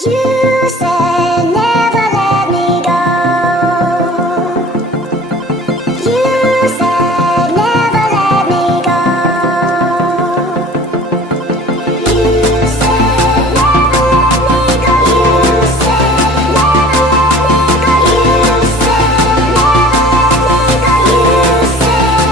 You said never let me go. You said never let me go. You said never let me go. You said never let me go. You said never let me go. You said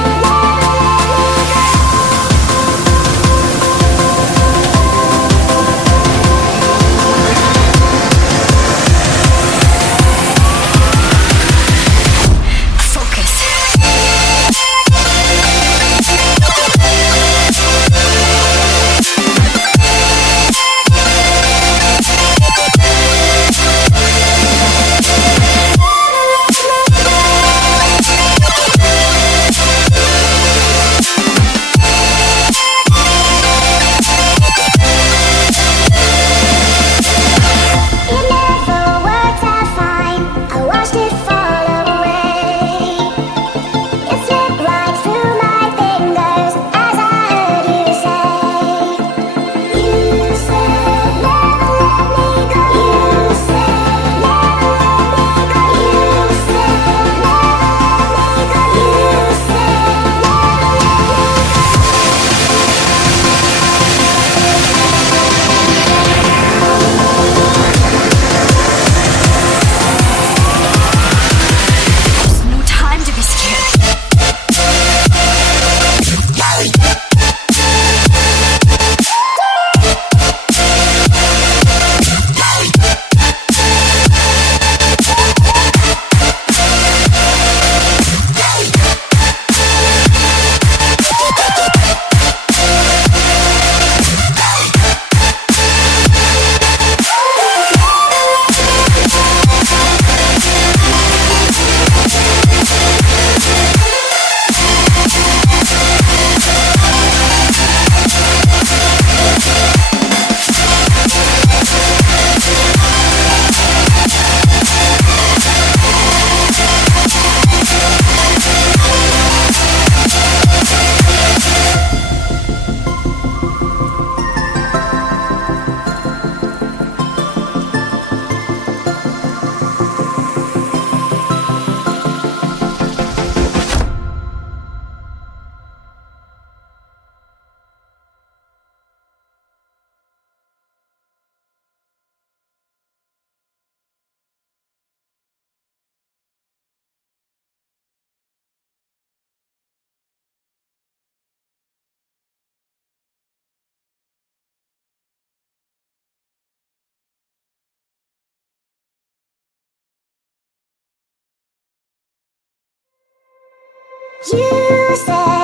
it never worked out fine. I watched it fall away. It slipped right through my fingers as I heard you say. You said never let me go. You said never let me go. You said never let me go. You said There's no time to be scared. you said